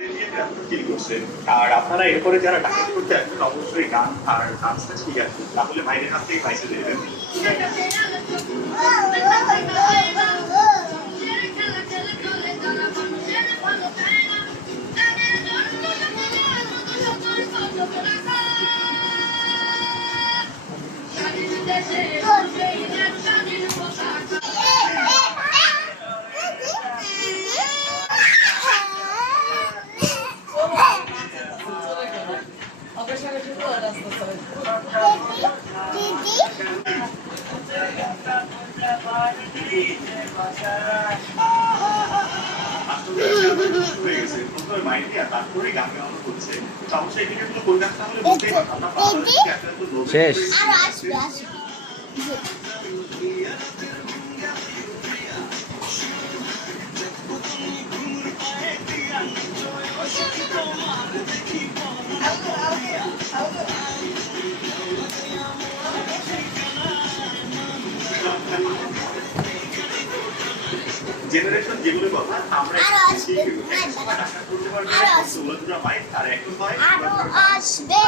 Feel করছে। আর আপনারা এরপরে যারা ডান্স করতে আসবেন অবশ্যই গান আর ডান্সটা ঠিক আছে, তাহলে ভাইদের হাত থেকে পাইছে দেবেন। শেষ। জেনারেশন যেগুলো কথা আমরা করতে পারবো আর একটু হয় আসবে